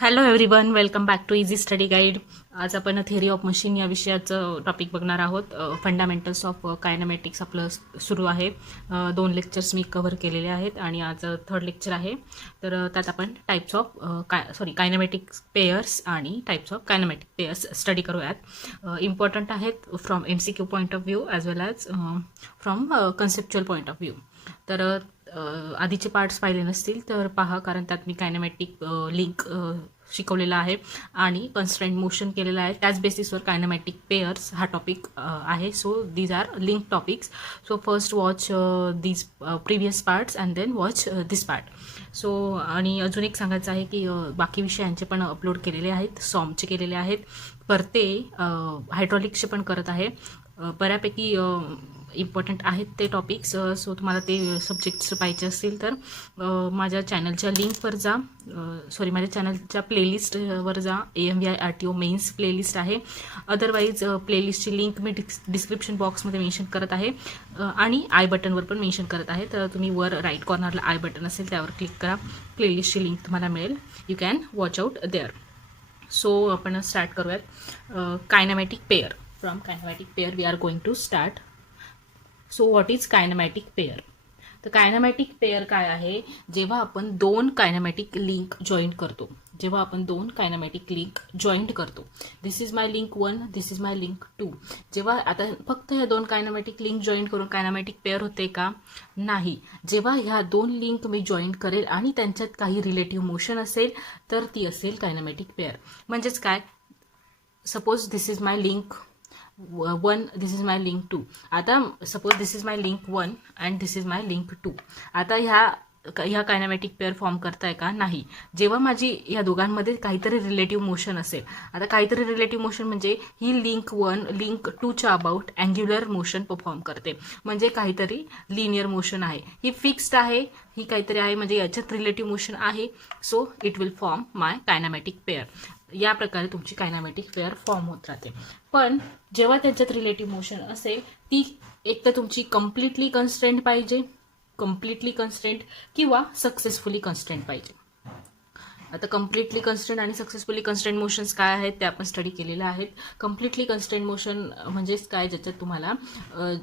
Hello everyone, welcome back to easy study guide. आज आपण theory of machine या विषयाचं टॉपिक बघणार आहोत. फंडामेंटल्स ऑफ कायनमॅटिक्स आपलं सुरू आहे. 2 लेक्चर्स मी कव्हर केलेले आहेत आणि आज 3rd लेक्चर आहे. तर त्यात आपण टाईप्स ऑफ कायनमॅटिक पेयर्स आणि टाईप्स ऑफ कायनमॅटिक पेयर्स स्टडी करूयात. इम्पॉर्टंट आहेत from MCQ point of view as well as from conceptual point of view. तर आधीचे पार्ट्स पाहिले नसतील तर पहा, कारण त्यात मी कायनमॅटिक लिंक शिकवलेला आहे आणि कन्स्ट्रेंट मोशन केलेलं आहे. त्याच बेसिसवर कायनमॅटिक पेयर्स हा टॉपिक आहे. So these are link topics. So first watch these previous parts and then watch this part. So आणि अजून एक सांगायचं आहे की बाकी विषयांचे पण अपलोड केलेले आहेत. सॉमचे केलेले आहेत, परते हायड्रॉलिक्सचे पण करत आहे. बऱ्यापैकी इम्पॉर्टंट आहेत ते टॉपिक्स. सो तुम्हाला ते सब्जेक्ट्स पाहिजे असतील तर माझ्या चॅनलच्या लिंकवर जा, माझ्या चॅनलच्या प्लेलिस्टवर जा. AMVI RTO मेन्स प्लेलिस्ट आहे. अदरवाईज प्लेलिस्टची लिंक मी डिस्क्रिप्शन बॉक्समध्ये मेन्शन करत आहे आणि आय बटनवर पण मेन्शन करत आहे. तर तुम्ही वर राईट कॉर्नरला आय बटन असेल त्यावर क्लिक करा, प्लेलिस्टची लिंक तुम्हाला मिळेल. You can watch out there. So आपण स्टार्ट करूयात. Kinematic pair. From kinematic pair we are going to start. So what is kinematic pair? तर कायनमॅटिक पेअर काय आहे? जेव्हा आपण 2 कायनमॅटिक लिंक जॉईंट करतो. This is my link 1, this is my link 2. जेव्हा आता फक्त ह्या 2 कायनमॅटिक लिंक जॉईंट करून कायनमॅटिक पेअर होते का? नाही. जेव्हा ह्या 2 लिंक मी जॉईंट करेल आणि त्यांच्यात काही रिलेटिव्ह मोशन असेल तर ती असेल कायनमॅटिक पेअर. म्हणजेच काय? Suppose this is my link 1, this is my link 2. आता suppose this is my link 1 and this is my link 2. आता ह्या कायनमॅटिक पेअर फॉर्म करताय का? नाही. जेव्हा माझी ह्या दोघांमध्ये काहीतरी रिलेटिव्ह मोशन असेल. आता काहीतरी रिलेटिव्ह मोशन म्हणजे ही लिंक 1 लिंक 2च्या अबाउट अँग्युलर मोशन परफॉर्म करते, म्हणजे काहीतरी लिनियर मोशन आहे. ही फिक्स्ड आहे, ही काहीतरी आहे, म्हणजे याच्यात रिलेटिव्ह मोशन आहे. So it will form my kinematic pair. या प्रकारे तुमची कायनमॅटिक पेअर फॉर्म होत राहते. पण जेव्हा त्यांच्यात रिलेटिव्ह मोशन असेल ती एक तर तुमची कम्प्लिटली कन्स्ट्रेंट पाहिजे, किंवा सक्सेसफुली कन्स्ट्रेंट पाहिजे. आता कम्प्लिटली कन्स्ट्रेंट आणि सक्सेसफुली कन्स्ट्रेंट मोशन्स काय आहेत ते आपण स्टडी केलेले आहेत. कम्प्लिटली कन्स्ट्रेंट मोशन म्हणजेच काय? ज्याच्यात तुम्हाला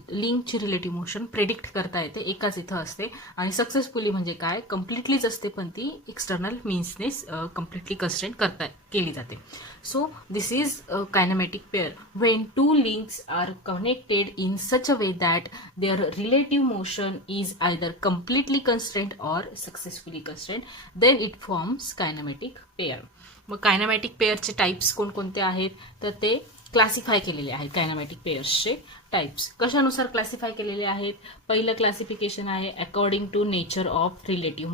लिंकची रिलेटिव्ह मोशन प्रेडिक्ट करता येते, एकाच इथं असते. आणि सक्सेसफुली म्हणजे काय? कम्प्लिटलीच असते पण ती एक्सटर्नल मीन्सनेच कम्प्लिटली कन्स्ट्रेंट केली जाते. So this is a kinematic pair when 2 links are connected in such a way that their relative motion is either completely constrained or successfully constrained, then it forms kinematic pair. मग कायनमॅटिक पेअरचे types कोणकोणते आहेत तर ते classify केलेले आहेत. कायनमॅटिक पेअर्सचे types कशानुसार classify केलेले आहेत? पहिलं क्लासिफिकेशन आहे according to nature of relative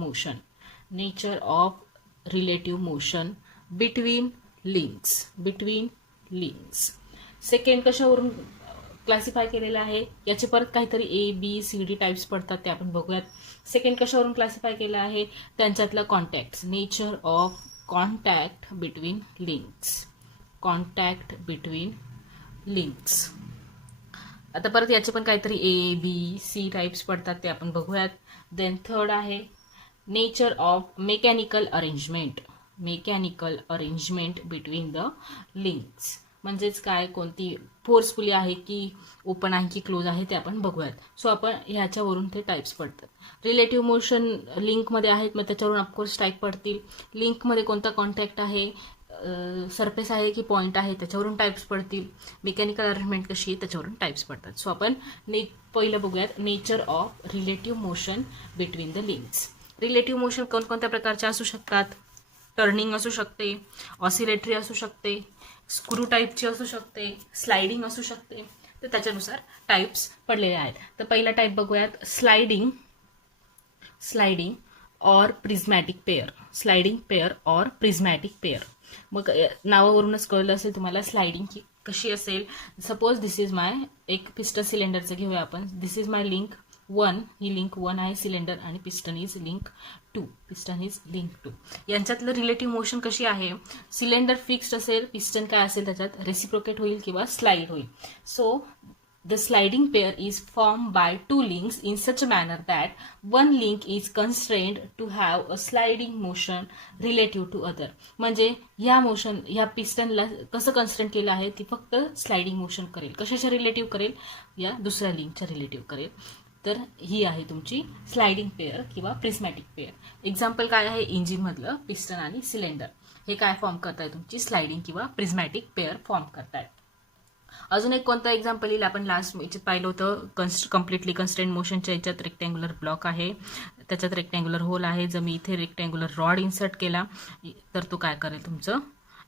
motion between links. Second कशावरून क्लासिफाय केलेलं आहे? याचे परत काहीतरी ABCD टाइप्स पडतात, ते आपण बघूयात. सेकंड कशावरून क्लासिफाय केलं आहे? त्यांच्यातलं contact, nature of contact between links. आता परत याचे पण काहीतरी ABC टाइप्स पडतात, ते आपण बघूयात. देन थर्ड आहे nature of mechanical arrangement between the links. म्हणजेच काय? कोणती फोर्सफुली आहे की ओपन आहे की क्लोज आहे ते आपण बघूयात. सो आपण ह्याच्यावरून ते टाइप्स पडतात. रिलेटिव्ह मोशन लिंकमध्ये आहेत, मग त्याच्यावरून ऑफकोर्स टाईप पडतील. लिंकमध्ये कोणता कॉन्टॅक्ट आहे, सरफेस आहे की पॉईंट आहे, त्याच्यावरून टाइप्स पडतील. मेकॅनिकल अरेंजमेंट कशी आहे त्याच्यावरून टाइप्स पडतात. सो आपण पहिलं बघूयात nature of relative motion between the links. Relative motion कोणकोणत्या प्रकारचे असू शकतात? टर्निंग असू शकते, ऑसिलेटरी असू शकते, स्क्रू टाईपची असू शकते, स्लायडिंग असू शकते. तर त्याच्यानुसार टाइप्स पडलेले आहेत. तर पहिला टाईप बघूयात स्लायडिंग ऑर प्रिझमॅटिक पेअर. मग नावावरूनच कळलं असेल तुम्हाला स्लायडिंग कशी असेल. सपोज दिस इज माय एक पिस्टन सिलेंडरचं घेऊया आपण. दिस इज माय लिंक 1, ही लिंक 1 आहे सिलेंडर, आणि पिस्टन इज लिंक 2. यांच्यातलं रिलेटिव्ह मोशन कशी आहे? सिलेंडर फिक्स्ड असेल, पिस्टन काय असेल त्याच्यात रेसिप्रोकेट होईल किंवा स्लाइड होईल. So The sliding pair is formed by two links in such a manner that one link is constrained to have a sliding motion relative to other. म्हणजे ह्या पिस्टनला कसं कन्स्ट्रेंट केलं आहे, ती फक्त स्लाइडिंग मोशन करेल. कशाच्या रिलेटिव्ह करेल, या दुसऱ्या लिंकच्या रिलेटिव्ह करेल. तर ही आहे तुमची स्लाइडिंग पेअर किंवा प्रिझमॅटिक पेअर. एक्झाम्पल काय आहे, इंजिनमधलं पिस्टन आणि सिलेंडर हे काय फॉर्म करताय, तुमची स्लाइडिंग किंवा प्रिझमॅटिक पेअर फॉर्म करतायत. अजून एक कोणता एक्झाम्पल येईल, आपण लास्ट याच्यात पाहिलं होतं कम्प्लिटली कन्स्ट्रेंट मोशनच्या याच्यात रेक्टँग्युलर ब्लॉक आहे, त्याच्यात रेक्टँग्युलर होल आहे. जर मी इथे रेक्टँग्युलर रॉड इन्सर्ट केला तर तो काय करेल, तुमचं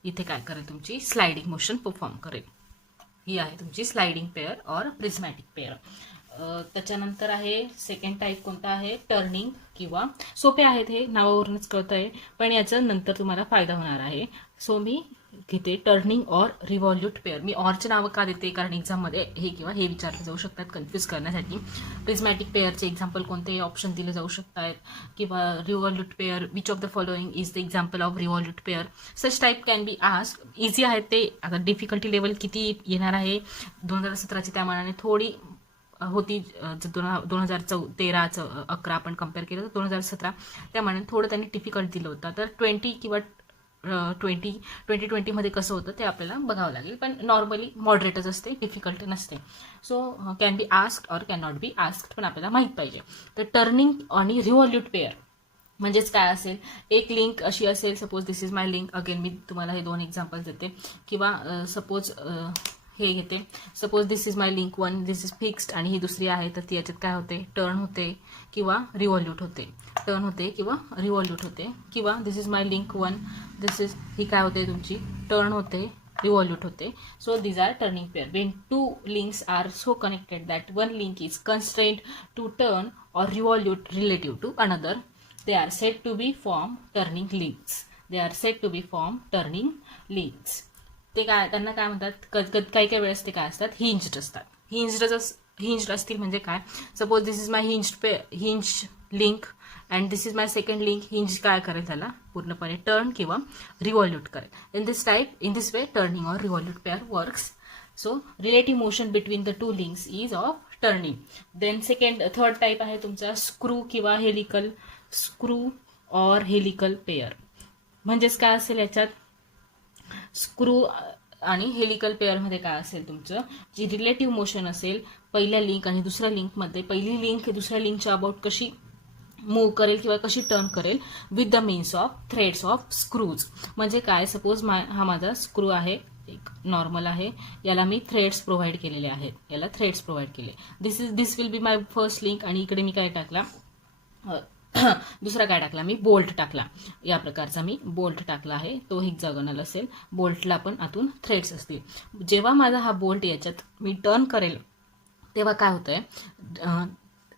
इथे काय करेल, तुमची स्लाइडिंग मोशन परफॉर्म करेल. ही आहे तुमची स्लाइडिंग पेअर और प्रिझमॅटिक पेअर. त्याच्यानंतर आहे सेकंड टाईप कोणता आहे, टर्निंग किंवा सोपे आहेत, हे नावावरूनच कळतं आहे, पण याचा नंतर तुम्हाला फायदा होणार आहे. सो मी घेते टर्निंग और रिव्हॉल्यूट पेअर. मी ऑरचे नावं का देते, कारण एक्झाममध्ये हे किंवा हे विचारले जाऊ शकतात कन्फ्यूज करण्यासाठी. प्रिझमॅटिक पेअरचे एक्झाम्पल कोणते ऑप्शन दिले जाऊ शकतात, किंवा revolute pair, which of the following is the example of revolute pair. Such type can be ask. Easy आहेत ते. आता डिफिकल्टी लेवल किती येणार आहे, 2017ची त्या मानाने थोडी होती. 2013-11 आपण कम्पेअर केलं तर 2017 त्यामानाने थोडं त्यांनी डिफिकल्ट दिलं होतं. तर 20 किंवा 2020मध्ये कसं होतं ते आपल्याला बघावं लागेल, पण नॉर्मली मॉडरेटच असते, डिफिकल्ट नसते. सो कॅन बी आस्क्ड और कॅन नॉट बी आस्क्ड पण आपल्याला माहीत पाहिजे. तर टर्निंग आणि रिव्हॉल्यूट पेअर म्हणजेच काय असेल, एक लिंक अशी असेल, suppose this is my link. Again मी तुम्हाला हे 2 एक्झाम्पल देते, किंवा सपोज हे घेते, suppose this is my link 1, this is fixed, आणि ही दुसरी आहे, तर ती याच्यात काय होते, टर्न होते किंवा रिव्हॉल्यूट होते, टर्न होते किंवा रिव्हॉल्यूट होते. किंवा this is my link 1, this is, ही काय होते तुमची, टर्न होते, रिव्हॉल्यूट होते. So these are turning pair. When 2 links are so connected that one link is constrained to turn or revolute relative to another, they are said to be form turning links. They are said to be form turning links. ते काय, त्यांना काय म्हणतात, काही काही वेळेस ते काय असतात, हिंज्ड असतात. हिंज्ड असतील म्हणजे काय, suppose this is my hinge link and this is my second link. Hinge काय करेल, त्याला पूर्णपणे टर्न किंवा रिव्हॉल्यूट करेल. In this way turning or revolute pair works. So relative motion between the 2 links is of turning. Then third type आहे तुमचा screw किंवा helical. Screw or helical pair म्हणजेच काय असेल, याच्यात स्क्रू आणि हेलिकल पेअरमध्ये काय असेल, तुमचं जी रिलेटिव्ह मोशन असेल पहिल्या लिंक आणि दुसऱ्या लिंकमध्ये, पहिली लिंक दुसऱ्या लिंकच्या अबाउट कशी मूव्ह करेल किंवा कशी टर्न करेल with the means of threads of screws. म्हणजे काय, सपोज हा माझा स्क्रू आहे, एक नॉर्मल आहे, याला मी थ्रेड्स प्रोव्हाइड केलेले आहेत, याला थ्रेड्स प्रोव्हाइड केले. This will be my first link, आणि इकडे मी काय टाकला, दुसरा काय टाकला, मी बोल्ट टाकला. या प्रकारचा मी बोल्ट टाकला आहे, तो हेक्सागोनल असेल. बोल्टला पण आतून थ्रेड्स असतील. जेव्हा माझा हा बोल्ट याच्यात मी टर्न करेल तेव्हा काय होतंय,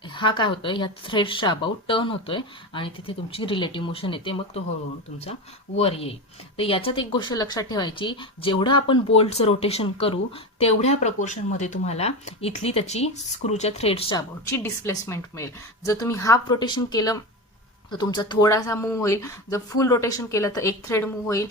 हा काय होतोय, ह्या थ्रेड्सच्या अबाउट टर्न होतोय आणि तिथे तुमची रिलेटिव्ह मोशन येते, मग तो हळूहळू तुमचा वर येईल. तर याच्यात एक गोष्ट लक्षात ठेवायची, जेवढं आपण बोल्टचं रोटेशन करू तेवढ्या प्रपोर्शनमध्ये तुम्हाला इथली त्याची स्क्रूच्या थ्रेड्सच्या अबाउटची डिस्प्लेसमेंट मिळेल. जर तुम्ही हाफ रोटेशन केलं तर तुमचा थोडासा मूव्ह होईल, जर फुल रोटेशन केलं तर एक थ्रेड मूव्ह होईल.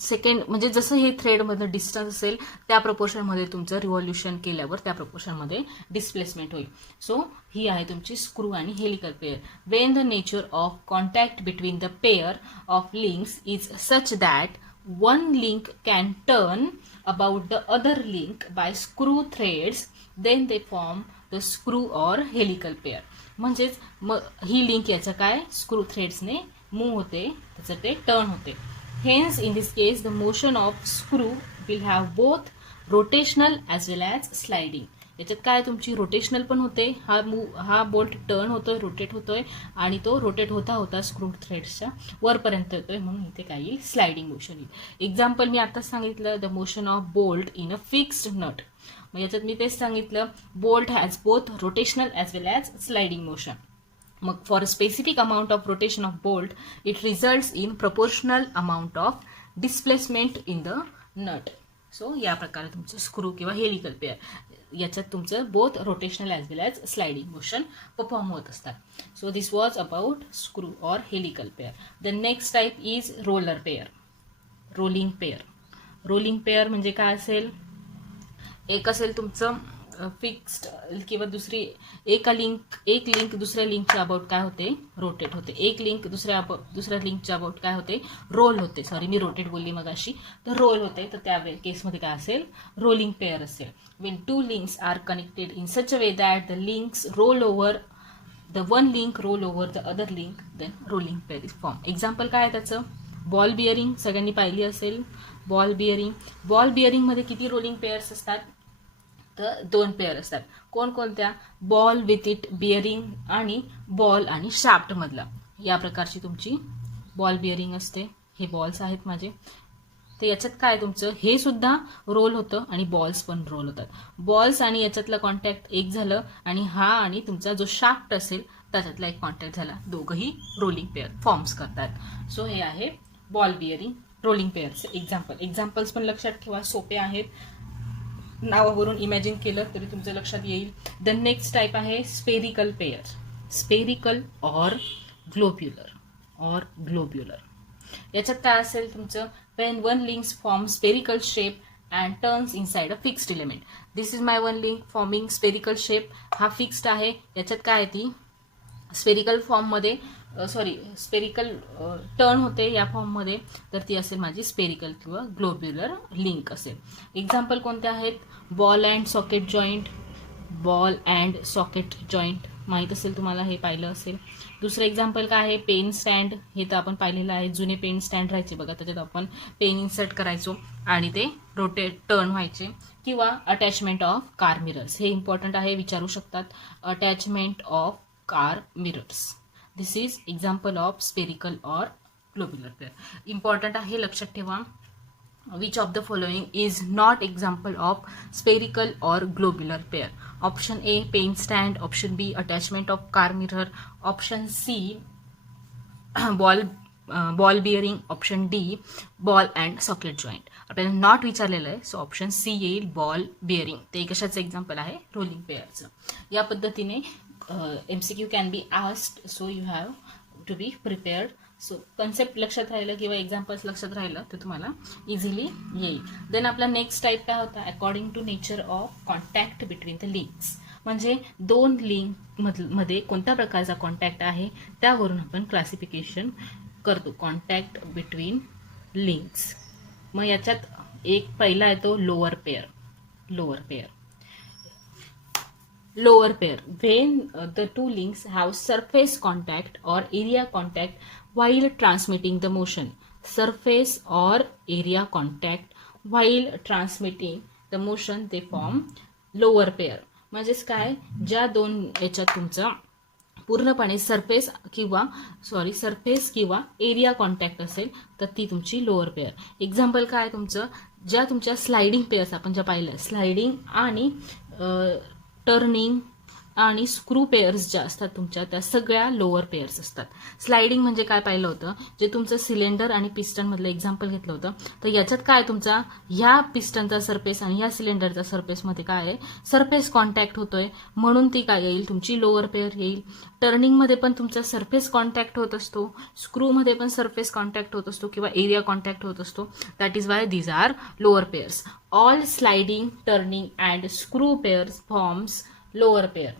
सेकंड म्हणजे जसं हे थ्रेडमधलं डिस्टन्स असेल त्या प्रपोर्शनमध्ये तुमचं रिव्हॉल्युशन केल्यावर त्या प्रपोर्शनमध्ये डिस्प्लेसमेंट होईल. सो ही आहे तुमची स्क्रू आणि helical pair. When the nature of contact between the pair of links is such that one link can turn about the other link by screw threads, then they form the screw or helical pair. म्हणजेच मग ही link याच्या काय, screw थ्रेड्सने move होते, त्याचं ते turn होते. Hence, in this case, the motion of screw will have both rotational as well as sliding. याच्यात काय तुमची रोटेशनल पण होते, हा बोल्ट टर्न होतोय, रोटेट होतोय, आणि तो रोटेट होता होता स्क्रू थ्रेड्सच्या वरपर्यंत येतोय, म्हणून इथे काय येईल, स्लाइडिंग मोशन येईल. एक्झाम्पल मी आताच सांगितलं, the motion of bolt in a fixed nut. मग याच्यात मी तेच सांगितलं, bolt has both rotational as well as sliding motion. मग for a specific amount of rotation of bolt it results in proportional amount of displacement in the nut. So या प्रकारे तुमचं screw किंवा हेलिकल पेअर याच्यात तुमचं both rotational as well as sliding motion perform होत असतात. So this was about screw or helical pair. The next type is roller pair, rolling pair. Rolling pair म्हणजे काय असेल, एक असेल तुमचं फिक्स्ड किंवा एक लिंक दुसऱ्या लिंकच्या अबाउट काय होते, रोटेट होते. एक लिंक दुसऱ्या लिंकच्या अबाउट काय होते, रोल होते. सॉरी, मी रोटेट बोलली मगाशी, तर रोल होते. तर त्या केसमध्ये काय असेल, रोलिंग पेअर असेल. When two links are connected in such a way that the links roll over, the one link roll over the other link, then rolling pair is form. Example काय आहे त्याचं, बॉल बिअरिंग सगळ्यांनी पाहिली असेल. Ball बिअरिंगमध्ये किती rolling pairs असतात, तर 2 pair असतात. कोणकोणत्या, बॉल विथ इट बिअरिंग आणि बॉल आणि शाफ्ट मधला. या प्रकारची तुमची बॉल बिअरिंग असते. हे बॉल्स आहेत माझे. तर याच्यात काय तुमचं, हे सुद्धा रोल होतं आणि बॉल्स पण रोल होतात. बॉल्स आणि याच्यातलं कॉन्टॅक्ट एक झालं आणि हा आणि तुमचा जो शाफ्ट असेल त्याच्यातला एक कॉन्टॅक्ट झाला. दोघंही रोलिंग पेअर फॉर्म्स करतात. सो हे आहे बॉल बिअरिंग रोलिंग पेअरचे एक्झाम्पल्स पण लक्षात ठेवा, सोपे आहेत. नावावरून इमॅजिन केलं तरी तुमच्या लक्षात येईल. द नेक्स्ट टाईप आहे spherical pair. Spherical or globular. याच्यात काय असेल तुमचं, when one links form spherical shape and turns inside a fixed element. This is my one link forming spherical shape. हा फिक्स्ड आहे. याच्यात काय आहे, ती स्पेरिकल फॉर्ममध्ये स्पेरिकल टर्न होते या फॉर्ममध्ये, तर ती असेल माझी स्पेरिकल किंवा ग्लोब्युलर लिंक असेल. एक्झाम्पल कोणते आहेत, बॉल अँड सॉकेट जॉईंट माहीत असेल तुम्हाला, हे पाहिलं असेल. दुसरं एक्झाम्पल काय आहे, पेन स्टँड. हे तर आपण पाहिलेलं आहे. जुने पेन स्टँड राहायचे बघा, त्याच्यात आपण पेन इन्सर्ट करायचो आणि ते टर्न व्हायचे. किंवा अटॅचमेंट ऑफ कार मिरर्स. हे इम्पॉर्टंट आहे, विचारू शकतात. Attachment of car mirrors. This is example of spherical or globular pair. Important आहे, लक्षात ठेवा. Which of the following is not example of spherical or globular pair? Option A, pen stand. Option B, attachment of car mirror. Option C, ball bearing. Option D, ball and socket joint. आपल्याला not विचारलेलं आहे, so option C येईल, ball bearing. ते कशाचं example आहे, rolling पेअरचं. या पद्धतीने MCQ can be asked, so you have to be prepared. So concept लक्षात राहिलं किंवा एक्झाम्पल्स लक्षात राहिलं तर तुम्हाला इझिली येईल. देन आपला नेक्स्ट टाईप काय होता, according to nature of contact between the links. म्हणजे 2 लिंक मध्ये कोणत्या प्रकारचा कॉन्टॅक्ट आहे त्यावरून आपण क्लासिफिकेशन करतो, कॉन्टॅक्ट बिटवीन लिंक्स. मग याच्यात एक पहिला येतो lower pair. Lower pair, when the two links have surface contact or area contact while transmitting the motion. Surface or area contact while transmitting the motion, they form lower pair. म्हणजेच काय, ज्या 2 याच्यात तुमचा पूर्णपणे सरफेस किंवा area contact असेल तर ती तुमची लोअर पेअर. एक्झाम्पल काय तुमचं, ज्या तुमच्या स्लायडिंग पेअर्स आपण ज्या पाहिलं, स्लायडिंग आणि टर्निंग आणि स्क्रू पेअर्स ज्या असतात तुमच्या, त्या सगळ्या लोअर पेअर्स असतात. स्लायडिंग म्हणजे काय पाहिलं होतं, जे तुमचं सिलेंडर आणि पिस्टन मधलं एक्झाम्पल घेतलं होतं. तर याच्यात काय तुमचा ह्या पिस्टनचा सरफेस आणि ह्या सिलेंडरचा सरफेसमध्ये काय आहे, सरफेस कॉन्टॅक्ट होतोय, म्हणून ती काय येईल, तुमची लोअर पेअर येईल. टर्निंगमध्ये पण तुमचा सरफेस कॉन्टॅक्ट होत असतो, स्क्रूमध्ये पण सरफेस कॉन्टॅक्ट होत असतो किंवा एरिया कॉन्टॅक्ट होत असतो. That is why these are lower pairs. All sliding, turning and screw pairs forms lower pair.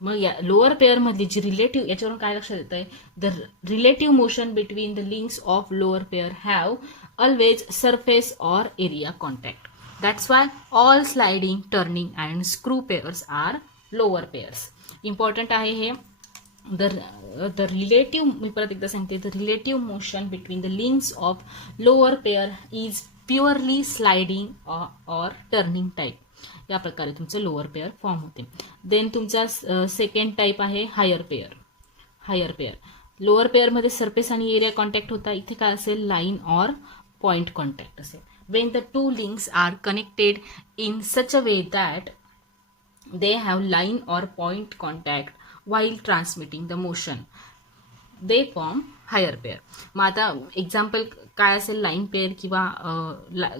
मग या लोअर पेअर मधली जी रिलेटिव्ह, याच्यावरून काय लक्षात येत आहे, the relative motion between the links of lower pair have always surface or area contact. That's why all sliding, turning and screw pairs are lower pairs. Important आहे हे. द रिलेटिव्ह, मी परत एकदा सांगते, the relative motion between the links of lower pair is purely sliding or turning type. या प्रकारे तुमचं lower pair form होते. देन तुमचा सेकंड टाईप आहे हायर पेअर. लोअर पेअरमध्ये सरफेस आणि एरिया कॉन्टॅक्ट होता. इथे काय असेल, लाईन ऑर पॉइंट कॉन्टॅक्ट असेल. When the 2 links are connected in such a way that they have line or point contact while transmitting the motion, they form higher pair. मग आता example काय असेल, line pair किंवा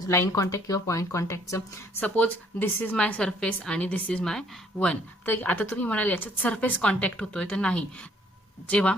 line contact किंवा point कॉन्टॅक्टचं. Suppose this is my surface आणि this is माय 1. तर आता तुम्ही म्हणाल याच्यात सरफेस कॉन्टॅक्ट होतोय, तर नाही. जेव्हा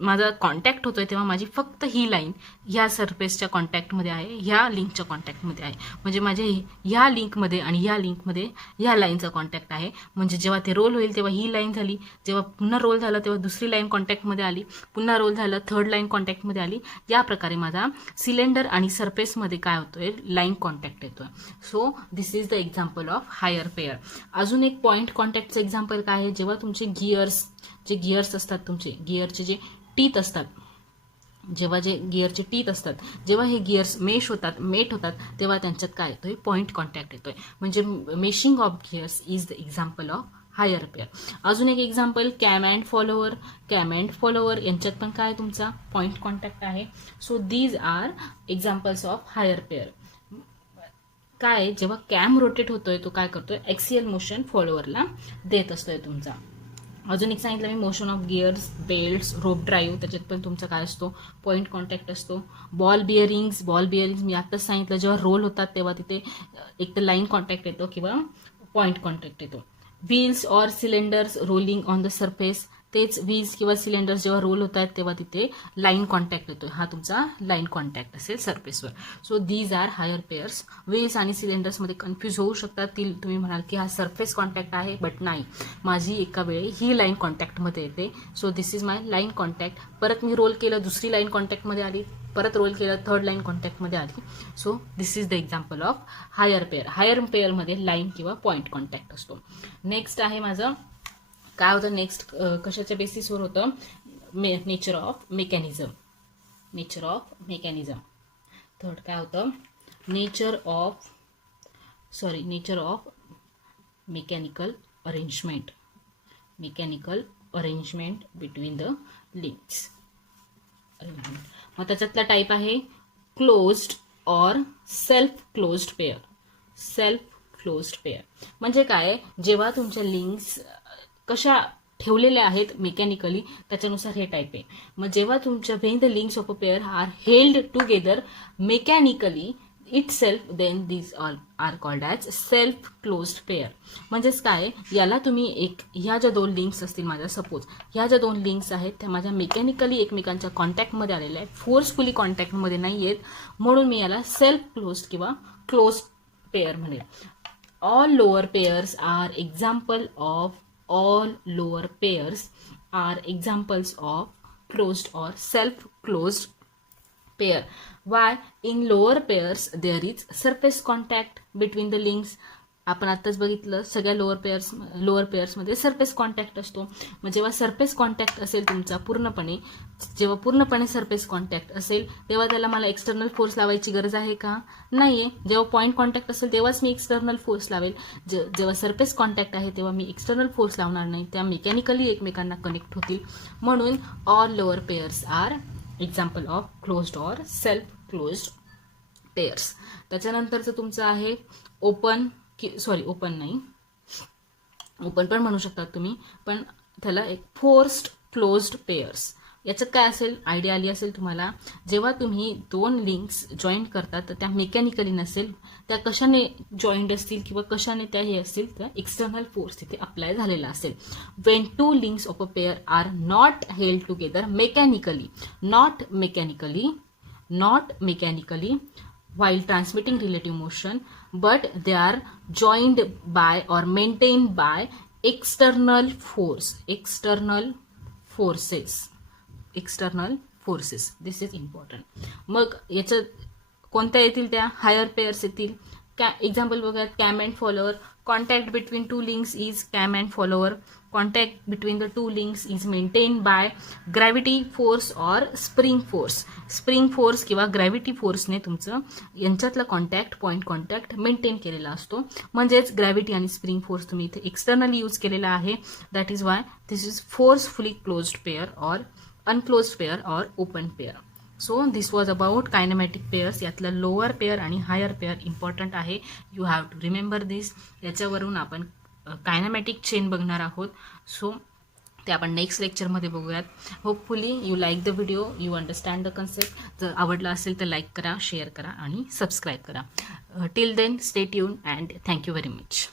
माझा कॉन्टॅक्ट होतोय तेव्हा माझी फक्त ही लाईन ह्या सरफेसच्या कॉन्टॅक्टमध्ये आहे, ह्या लिंकच्या कॉन्टॅक्टमध्ये आहे. म्हणजे माझ्या ह्या लिंकमध्ये आणि ह्या लिंकमध्ये ह्या लाईनचा कॉन्टॅक्ट आहे. म्हणजे जेव्हा ते रोल होईल तेव्हा ही लाईन झाली, जेव्हा पुन्हा रोल झालं तेव्हा दुसरी लाईन कॉन्टॅक्टमध्ये आली, पुन्हा रोल झालं थर्ड लाईन कॉन्टॅक्टमध्ये आली. या प्रकारे माझा सिलेंडर आणि सरफेसमध्ये काय होतोय, लाईन कॉन्टॅक्ट येतोय. So this is the example of higher pair. अजून एक पॉईंट कॉन्टॅक्टचं एक्झाम्पल काय आहे, जेव्हा तुमचे गिअर्स असतात, तुमचे गिअरचे जे टीथ असतात, जेव्हा जे गिअरचे टीथ असतात, जेव्हा हे गिअर्स मेट होतात तेव्हा त्यांच्यात काय येतोय, पॉईंट कॉन्टॅक्ट येतोय. म्हणजे meshing of gears is the example of higher pair. अजून एक एक्झाम्पल कॅम अँड फॉलोवर यांच्यात पण काय तुमचा पॉईंट कॉन्टॅक्ट आहे. So these are examples of higher pair. काय, जेव्हा कॅम रोटेट होतोय तो काय करतोय, एक्सियल मोशन फॉलोअरला देत असतोय तुमचा. अजून एक सांगितलं मी, motion of gears, belts, rope drive, त्याच्यात पण तुमचा काय असतो, पॉईंट कॉन्टॅक्ट असतो. बॉल बिअरिंग्स मी आत्ताच सांगितलं, जेव्हा रोल होतात तेव्हा तिथे एक तर लाईन कॉन्टॅक्ट येतो किंवा पॉईंट कॉन्टॅक्ट येतो. Wheels or cylinders rolling on the surface, तेच व्हील्स किंवा सिलेंडर्स जेव्हा रोल होत आहेत तेव्हा तिथे लाईन कॉन्टॅक्ट येतो, हा तुमचा लाईन कॉन्टॅक्ट असेल सरफेसवर. So these are higher pairs. Wheels आणि सिलेंडर्समध्ये कन्फ्यूज होऊ शकतात, तुम्ही म्हणाल की हा सरफेस कॉन्टॅक्ट आहे, बट नाही, माझी एका वेळी ही लाईन कॉन्टॅक्टमध्ये येते. So this is my line contact. परत मी रोल केलं, दुसरी लाईन कॉन्टॅक्टमध्ये आली, परत रोल केलं, थर्ड लाईन कॉन्टॅक्टमध्ये आली. So this is the example of higher pair. Higher पेअरमध्ये लाईन किंवा पॉईंट कॉन्टॅक्ट असतो. नेक्स्ट आहे माझं काय होतं, नेक्स्ट कशाच्या बेसिसवर होतं, नेचर ऑफ मेकॅनिझम. थर्ड काय होतं, nature of mechanical arrangement between the links. मग त्याच्यातला टाईप आहे closed or self closed pair. म्हणजे काय, जेव्हा तुमच्या लिंक्स कशा ठेवलेल्या आहेत मेकॅनिकली, त्याच्यानुसार हे टाईप आहे. मग जेव्हा तुमच्या when the links of a pair are held together mechanically itself, then these are called as self closed pair. म्हणजेच काय, याला तुम्ही ह्या ज्या दोन लिंक्स असतील, माझ्या सपोज ह्या ज्या दोन लिंक्स आहेत त्या माझ्या मेकॅनिकली एकमेकांच्या कॉन्टॅक्टमध्ये आलेल्या आहेत, फोर्सफुली कॉन्टॅक्टमध्ये नाही आहेत, म्हणून मी याला सेल्फ क्लोज्ड किंवा क्लोज्ड पेअर म्हणेल. All lower pairs are examples of closed or self closed pair. Why? In lower pairs there is surface contact between the links. आपण आत्ताच बघितलं, सगळ्या लोअर पेअर्समध्ये सरफेस कॉन्टॅक्ट असतो. मग जेव्हा सरफेस कॉन्टॅक्ट असेल तुमचा पूर्णपणे सरफेस कॉन्टॅक्ट असेल तेव्हा त्याला मला एक्सटर्नल फोर्स लावायची गरज आहे का? नाहीये. जेव्हा पॉईंट कॉन्टॅक्ट असेल तेव्हाच मी एक्सटर्नल फोर्स लावेल. जेव्हा सरफेस कॉन्टॅक्ट आहे तेव्हा मी एक्सटर्नल फोर्स लावणार नाही, त्या मेकॅनिकली एकमेकांना कनेक्ट होतील. म्हणून all lower pairs are example of closed or self closed pairs. त्याच्यानंतरचं तुमचं आहे ओपन पण म्हणू शकतात तुम्ही, पण त्याला एक फोर्स्ड क्लोज्ड पेअर्स. याच्यात काय असेल, आयडिया आली असेल तुम्हाला. जेव्हा तुम्ही दोन लिंक्स जॉईन करतात तर त्या मेकॅनिकली नसेल, त्या कशाने जॉईंट असतील किंवा कशाने त्या हे असतील, त्या एक्सटर्नल फोर्स तिथे अप्लाय झालेला असेल. When two links of a pair are not held together not mechanically while transmitting relative motion, but they are joined by or maintained by external forces. This is important. मग याच्यात कोणत्या येतील, त्या higher pairs येतील. Example बघा, cam and follower. Contact between two links is cam and follower. Contact between the two links is maintained by gravity force or spring force किंवा gravity forceने तुमचं यांच्यातला पॉईंट कॉन्टॅक्ट मेंटेन केलेला असतो. म्हणजेच gravity आणि spring force तुम्ही इथे externally use केलेला आहे. That is why this is forcefully closed pair or अनक्लोज्ड pair or open pair. So this was about kinematic pairs. यातलं लोअर पेअर आणि हायर पेअर इम्पॉर्टंट आहे. यू हॅव टू रिमेंबर दिस. याच्यावरून आपण kinematic chain बघणार आहोत. So ते आपण next लेक्चरमध्ये बघूयात. Hopefully you like the video, you understand the concept. जर आवडला असेल तर लाईक करा, शेअर करा आणि सबस्क्राईब करा. Till then stay tune and thank you very much.